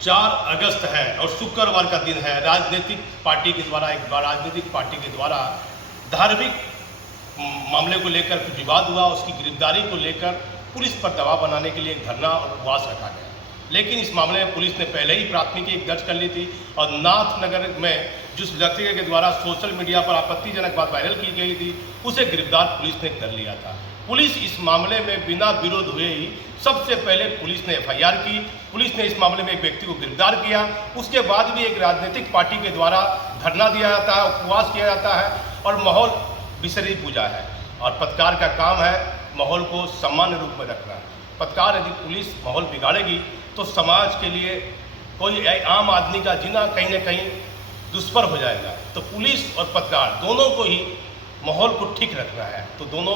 4 अगस्त है और शुक्रवार का दिन है। राजनीतिक पार्टी के द्वारा धार्मिक मामले को लेकर कुछ विवाद हुआ, उसकी गिरफ्तारी को लेकर पुलिस पर दबाव बनाने के लिए एक धरना और उपवास रखा गया। लेकिन इस मामले में पुलिस ने पहले ही प्राथमिकी दर्ज कर ली थी और नाथनगर में जिस व्यक्ति के द्वारा सोशल मीडिया पर आपत्तिजनक बात वायरल की गई थी उसे गिरफ्तार पुलिस ने कर लिया था। पुलिस इस मामले में बिना विरोध हुए ही सबसे पहले पुलिस ने FIR की। पुलिस ने इस मामले में एक व्यक्ति को गिरफ्तार किया। उसके बाद भी एक राजनीतिक पार्टी के द्वारा धरना दिया जाता है, उपवास किया जाता है और माहौल विसर्जी पूजा है और पत्रकार का काम है माहौल को सामान्य रूप में रखना। पत्रकार यदि पुलिस माहौल बिगाड़ेगी तो समाज के लिए कोई आम आदमी का जीना कहीं ना कहीं दुष्कर हो जाएगा। तो पुलिस और पत्रकार दोनों को ही माहौल को ठीक रखना है। तो दोनों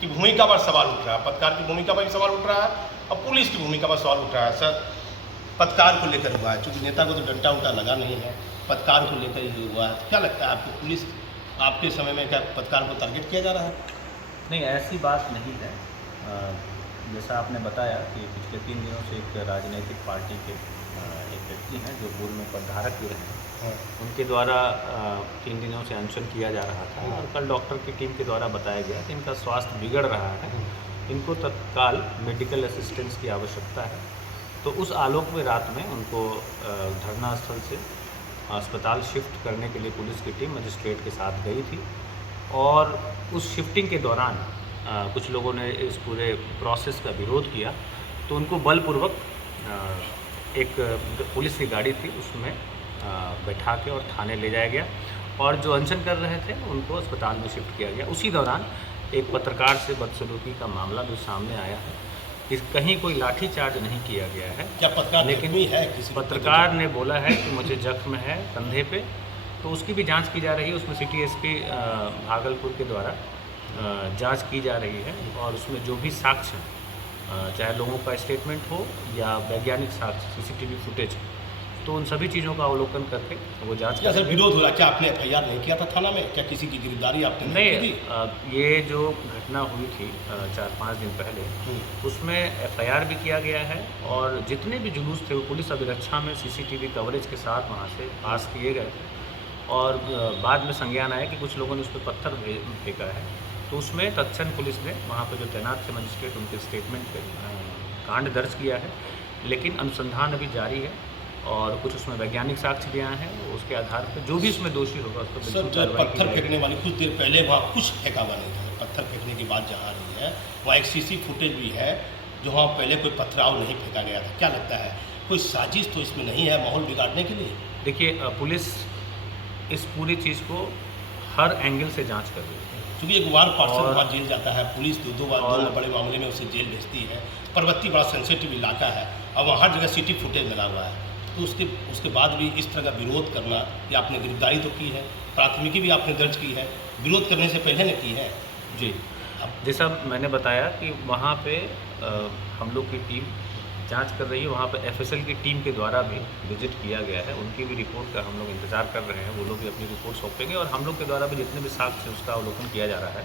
की भूमिका पर सवाल उठ रहा है, पत्रकार की भूमिका पर भी सवाल उठ रहा है और पुलिस की भूमिका पर सवाल उठ रहा है। सर, पत्रकार को लेकर हुआ है, चूँकि नेता को तो डंडा उल्टा लगा नहीं है, पत्रकार को लेकर ही हुआ है। क्या लगता है आपको, पुलिस आपके समय में क्या पत्रकार को टारगेट किया जा रहा है? नहीं, ऐसी बात नहीं है। जैसा आपने बताया कि पिछले 3 दिनों से एक राजनीतिक पार्टी के एक व्यक्ति हैं जो पूर्व में पदधारक भी रहे हैं, उनके द्वारा 3 दिनों से अनशन किया जा रहा था और कल डॉक्टर की टीम के द्वारा बताया गया कि इनका स्वास्थ्य बिगड़ रहा है, इनको तत्काल मेडिकल असिस्टेंस की आवश्यकता है। तो उस आलोक में रात में उनको धरना स्थल से अस्पताल शिफ्ट करने के लिए पुलिस की टीम मजिस्ट्रेट के साथ गई थी और उस शिफ्टिंग के दौरान कुछ लोगों ने इस पूरे प्रोसेस का विरोध किया तो उनको बलपूर्वक एक पुलिस की गाड़ी थी उसमें बैठा के और थाने ले जाया गया और जो अनशन कर रहे थे उनको अस्पताल में शिफ्ट किया गया। उसी दौरान एक पत्रकार से बदसलूकी का मामला भी सामने आया है। इस कहीं कोई लाठीचार्ज नहीं किया गया है। क्या पत्रकार लेकिन है पत्रकार ने बोला है कि मुझे जख्म है कंधे पे, तो उसकी भी जांच की जा रही है। उसमें सिटी एसपी भागलपुर के द्वारा जांच की जा रही है और उसमें जो भी साक्ष्य चाहे लोगों का स्टेटमेंट हो या वैज्ञानिक साक्ष्य CCTV फुटेज, तो उन सभी चीज़ों का अवलोकन करके वो जांच क्या सर विरोध हो रहा है? क्या आपने FIR नहीं किया था थाना में? क्या किसी की गिरफ्तारी आपने नहीं की थी? ये जो घटना हुई थी 4-5 दिन पहले, उसमें FIR भी किया गया है और जितने भी जुलूस थे वो पुलिस अभिरक्षा में CCTV कवरेज के साथ वहाँ से पास किए गए थे और बाद में संज्ञान आया कि कुछ लोगों ने उस पर पत्थर फेंका है। तो उसमें तत्क्षण पुलिस ने वहाँ पर जो तैनात थे मजिस्ट्रेट, उनके स्टेटमेंट पे कांड दर्ज किया है, लेकिन अनुसंधान अभी जारी है और कुछ उसमें वैज्ञानिक साक्ष्य भी आए हैं। उसके आधार पर जो भी उसमें दोषी होगा उसको बिल्कुल कार्रवाई की पत्थर फेंकने वाली कुछ देर पहले वहाँ कुछ फेंका हुआ नहीं था। पत्थर फेंकने की बात जहाँ रही है वहाँ एक CC फुटेज भी है जो वहाँ पहले कोई पथराव नहीं फेंका गया था। क्या लगता है कोई साजिश तो इसमें नहीं है माहौल बिगाड़ने के लिए? देखिए, पुलिस इस पूरी चीज़ को हर एंगल से जांच कर रही है। क्योंकि एक बार पार्सल वहाँ जेल जाता है, पुलिस दो बार बड़े मामले में उसे जेल भेजती है। पर्वतीय बड़ा सेंसिटिव इलाका है और वहाँ हर जगह CCTV फुटेज लगा हुआ है। तो उसके बाद भी इस तरह का विरोध करना, कि आपने गिरफ्तारी तो की है, प्राथमिकी भी आपने दर्ज की है, विरोध करने से पहले ने की है। जी, जैसा मैंने बताया कि वहाँ पे हम लोग की टीम जांच कर रही है। वहाँ पे FSL की टीम के द्वारा भी विजिट किया गया है, उनकी भी रिपोर्ट का हम लोग इंतज़ार कर रहे हैं। वो लोग भी अपनी रिपोर्ट सौंपेंगे और हम लोग के द्वारा भी जितने भी साक्ष्य उसका अवलोकन किया जा रहा है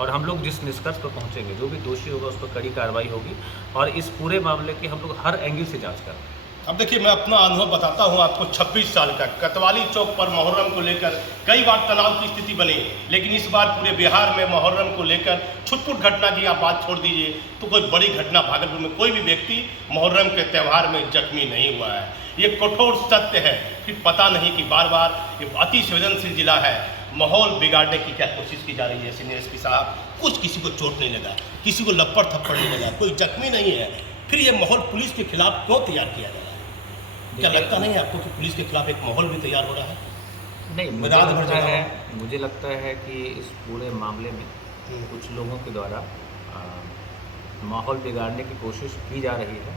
और हम लोग जिस निष्कर्ष पर पहुँचेंगे, जो भी दोषी होगा उस पर कड़ी कार्रवाई होगी और इस पूरे मामले की हम लोग हर एंगल से जाँच कर रहे हैं। अब देखिए, मैं अपना अनुभव बताता हूँ आपको। 26 साल का कोतवाली चौक पर मुहर्रम को लेकर कई बार तनाव की स्थिति बनी, लेकिन इस बार पूरे बिहार में मुहर्रम को लेकर छुटपुट घटना की आप बात छोड़ दीजिए तो कोई बड़ी घटना भागलपुर में कोई भी व्यक्ति मुहर्रम के त्यौहार में जख्मी नहीं हुआ है। ये कठोर सत्य है। फिर पता नहीं कि बार बार ये अति संवेदनशील जिला है, माहौल बिगाड़ने की क्या कोशिश की जा रही है। सीनियर एसपी साहब, कुछ किसी को चोट नहीं लगा, किसी को लपड़ थप्पड़ नहीं लगा, कोई जख्मी नहीं है, फिर ये माहौल पुलिस के खिलाफ क्यों तैयार किया जा रहा है? क्या लगता नहीं है आपको कि पुलिस के खिलाफ एक माहौल भी तैयार हो रहा है? नहीं, मुझे लगता है कि इस पूरे मामले में कुछ लोगों के द्वारा माहौल बिगाड़ने की कोशिश की जा रही है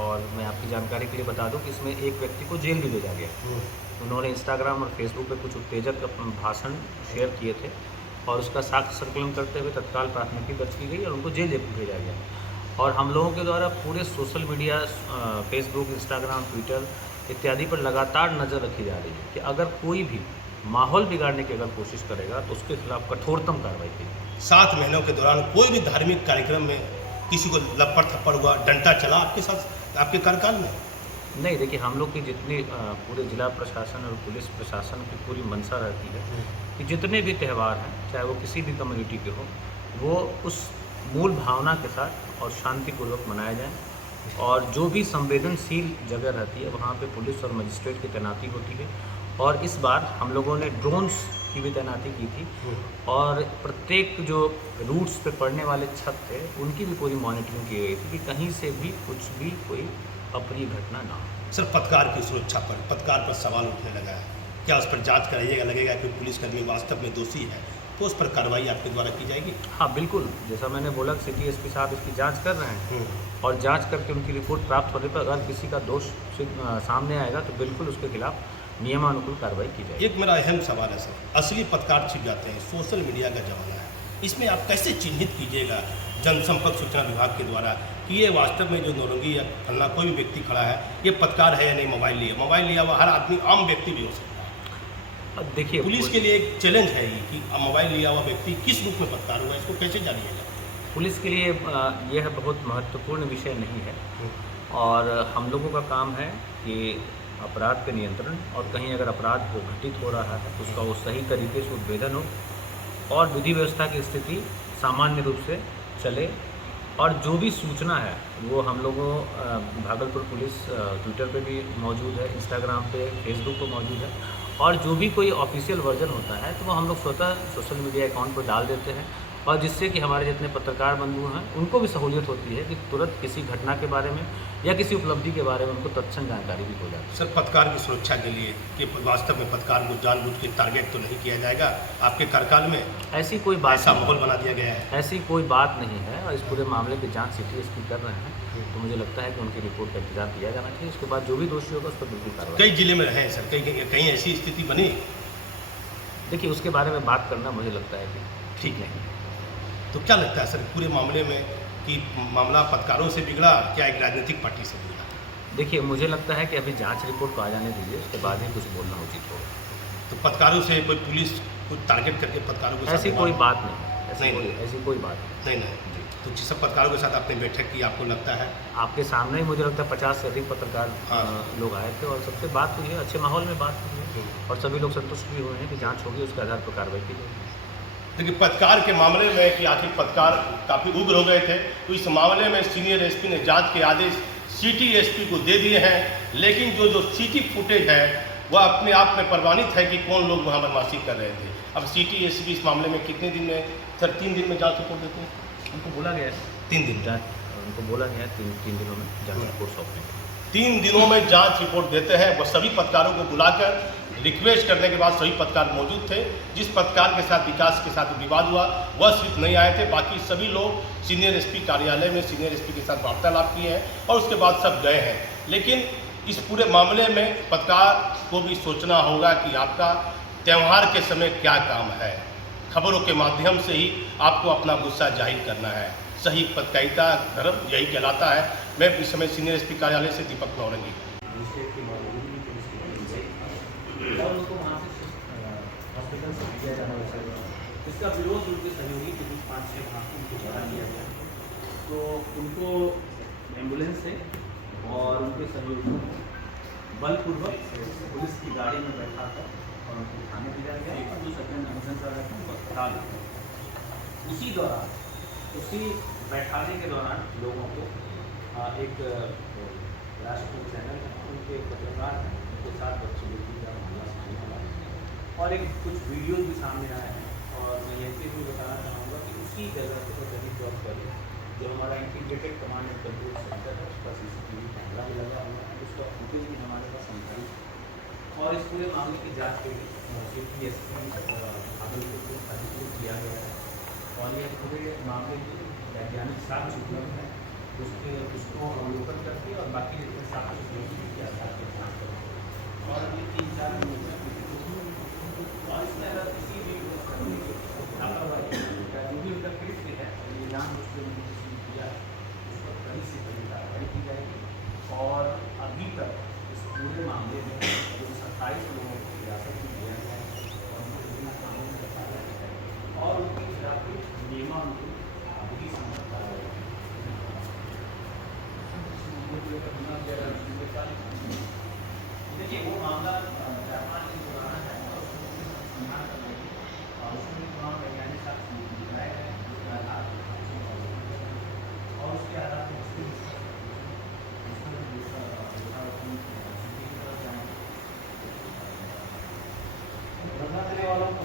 और मैं आपकी जानकारी के लिए बता दूं कि इसमें एक व्यक्ति को जेल भी भेजा गया। उन्होंने इंस्टाग्राम और फेसबुक पे कुछ उत्तेजक भाषण शेयर किए थे और उसका साक्ष्य संकलन करते हुए तत्काल प्राथमिकी दर्ज की गई और उनको जेल भेजा गया। और हम लोगों के द्वारा पूरे social media, Facebook, Instagram, Twitter इत्यादि पर लगातार नज़र रखी जा रही है कि अगर कोई भी माहौल बिगाड़ने की अगर कोशिश करेगा तो उसके खिलाफ कठोरतम कार्रवाई की। 7 महीनों के दौरान कोई भी धार्मिक कार्यक्रम में किसी को लपड़ थप्पड़ हुआ, डंडा चला आपके साथ, आपके कार्यकाल में? नहीं, देखिए हम लोग की जितनी पूरे जिला प्रशासन और पुलिस प्रशासन की पूरी मंशा रहती है कि जितने भी त्यौहार हैं, चाहे वो किसी भी कम्युनिटी के हो, वो उस मूल भावना के साथ और शांतिपूर्वक मनाए जाएँ। और जो भी संवेदनशील जगह रहती है, वहाँ पे पुलिस और मजिस्ट्रेट की तैनाती होती है। और इस बार हम लोगों ने ड्रोन्स की भी तैनाती की थी और प्रत्येक जो रूट्स पे पड़ने वाले छत थे, उनकी भी पूरी मॉनिटरिंग की गई थी कि कहीं से भी कुछ भी कोई अप्रिय घटना ना हो। सर, पत्रकार की सुरक्षा पर सवाल उठने लगा है। क्या उस पर जांच कराइएगा? लगेगा कि पुलिसकर्मी वास्तव में दोषी है तो उस पर कार्रवाई आपके द्वारा की जाएगी? हाँ, बिल्कुल। जैसा मैंने बोला कि सिटी एसपी साहब इसकी जांच कर रहे हैं और जांच करके उनकी रिपोर्ट प्राप्त होने पर अगर किसी का दोष सामने आएगा तो बिल्कुल उसके खिलाफ नियमानुकूल कार्रवाई की जाएगी। एक मेरा अहम सवाल है सर, असली पत्रकार छिप जाते हैं, सोशल मीडिया का ज़माना है, इसमें आप कैसे चिन्हित कीजिएगा जनसंपर्क सूचना विभाग के द्वारा कि ये वास्तव में जो नौरंगी या फलना कोई भी व्यक्ति खड़ा है, ये पत्रकार है या नहीं? मोबाइल लिया हुआ हर आदमी, आम व्यक्ति भी हो सकता है। अब देखिए, पुलिस के लिए एक चैलेंज है ये कि मोबाइल लिया हुआ व्यक्ति किस रूप में पत्रकार हुआ, इसको कैसे जानिएगा? पुलिस के लिए यह बहुत महत्वपूर्ण विषय नहीं है और हम लोगों का काम है कि अपराध पे नियंत्रण और कहीं अगर अपराध को घटित हो रहा है तो उसका वो सही तरीके से उद्भेदन हो और विधि व्यवस्था की स्थिति सामान्य रूप से चले। और जो भी सूचना है वो हम लोगों भागलपुर पुलिस ट्विटर पे भी मौजूद है, इंस्टाग्राम पे, फेसबुक पे मौजूद है और जो भी कोई ऑफिशियल वर्जन होता है तो वो हम लोग स्वतः सोशल मीडिया अकाउंट पर डाल देते हैं और जिससे कि हमारे जितने पत्रकार बंधु हैं उनको भी सहूलियत होती है कि तुरंत किसी घटना के बारे में या किसी उपलब्धि के बारे में उनको तत्क्षण जानकारी भी हो जाती है। सर, पत्रकार की सुरक्षा के लिए कि वास्तव में पत्रकार को जानबूझ के टारगेट तो नहीं किया जाएगा? आपके कार्यकाल में ऐसी कोई बात ऐसा माहौल बना दिया गया है? ऐसी कोई बात नहीं है और इस पूरे मामले की जांच सिटी एसपी कर रहे हैं तो मुझे लगता है कि उनकी रिपोर्ट का इंतजार किया जाना चाहिए। उसके बाद जो भी दोषी होगा उस पर बिल्कुल कार्रवाई। कई जिले में रहे हैं सर, कहीं ऐसी स्थिति बनी? देखिए, उसके बारे में बात करना मुझे लगता है कि ठीक नहीं। तो क्या लगता है सर पूरे मामले में कि मामला पत्रकारों से बिगड़ा, क्या एक राजनीतिक पार्टी से बिगड़ा? देखिए, मुझे लगता है कि अभी जांच रिपोर्ट को आ जाने दीजिए, उसके बाद ही कुछ बोलना उचित होगा। तो पत्रकारों से कोई पुलिस कुछ टारगेट करके पत्रकारों के साथ ऐसी कोई बात नहीं, नहीं। ऐसी कोई बात नहीं जी। तो जिस सब पत्रकारों के साथ आपने बैठक की, आपको लगता है? आपके सामने ही मुझे लगता है 50 से अधिक पत्रकार लोग आए थे और सबसे बात हुई है, अच्छे माहौल में बात हुई है और सभी लोग संतुष्ट भी हुए हैं कि जांच होगी, उसके आधार पर कार्रवाई की जाएगी। देखिए, पत्रकार के मामले में कि आखिर पत्रकार काफ़ी उग्र हो गए थे तो इस मामले में सीनियर एसपी ने जांच के आदेश सिटी एसपी को दे दिए हैं, लेकिन जो सिटी फुटेज है वह अपने आप में प्रमाणित है कि कौन लोग वहाँ बदमाशी कर रहे थे। अब सिटी एसपी इस मामले में कितने दिन में सर? 3 दिन में जांच रिपोर्ट देते हैं? उनको बोला गया है 3 दिन जांच, उनको बोला गया है 3 दिनों में जांच रिपोर्ट सौंपने के। 3 दिनों में जांच रिपोर्ट देते हैं। वह सभी पत्रकारों को बुलाकर रिक्वेस्ट करने के बाद सभी पत्रकार मौजूद थे। जिस पत्रकार के साथ विकास के साथ विवाद हुआ वह सिर्फ नहीं आए थे, बाकी सभी लोग सीनियर एसपी कार्यालय में सीनियर एसपी के साथ वार्तालाप किए हैं और उसके बाद सब गए हैं। लेकिन इस पूरे मामले में पत्रकार को भी सोचना होगा कि आपका त्यौहार के समय क्या काम है। खबरों के माध्यम से ही आपको अपना गुस्सा जाहिर करना है। सही पत्रकारिता धर्म यही कहलाता है। मैं इस समय सीनियर एसपी कार्यालय से दीपक नौरंगी। और उनको वहाँ से हॉस्पिटल से भेजा जाना चाहिए। इसका विरोध उनके सहयोगी के कुछ 5-6 भाग उनको बढ़ा दिया गया, तो उनको एम्बुलेंस से और उनके सहयोगी बलपूर्वक पुलिस की गाड़ी में बैठा कर और उनको थाने भेजा गया और जो सेकेंड एम्बुलेंस वाला था उनको अस्पताल। उसी दौरान, उसी बैठाने के दौरान लोगों को एक राष्ट्रीय चैनल है, उनके पत्रकार हैं, उनके साथ बच्चे लोग और एक कुछ वीडियो भी सामने आए हैं। और मैं ये भी बताना चाहूँगा कि उसी जगह से जमीन चौक पर जो हमारा integrated command and control centre है उसका CCTV कैमरा भी लगा हुआ है, उसका फुटेज भी हमारे पास संकलित और इस पूरे मामले की जाँच के लिए सिटी एसपी भागलपुर को अधिकृत किया गया है और ये पूरे मामले की वैज्ञानिक साक्ष्य उपलब्ध है, उसको अवलोकन करके और बाकी जितने साक्ष्य उपलब्ध के आधार पर जाँच करें और अभी 3-4 दिन और इसमें अगर किसी भी लापरवाही या जो भी उनका कृत्य है ये नाम उसके लिए किसी ने किया है उस पर कड़ी से कड़ी कार्रवाई की जाएगी। और अभी तक इस पूरे मामले में जो 27 लोगों को हिरासत में लिया गया है और उनको विभिन्न कानून में डाला गया है और उनके खिलाफ नियमानुकूल विधि सम्मत कार्रवाई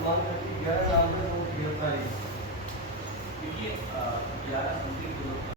सम्मान करके 11 नामजद लोगों की गिरफ्तारी। देखिए 11 संदिग्ध लोग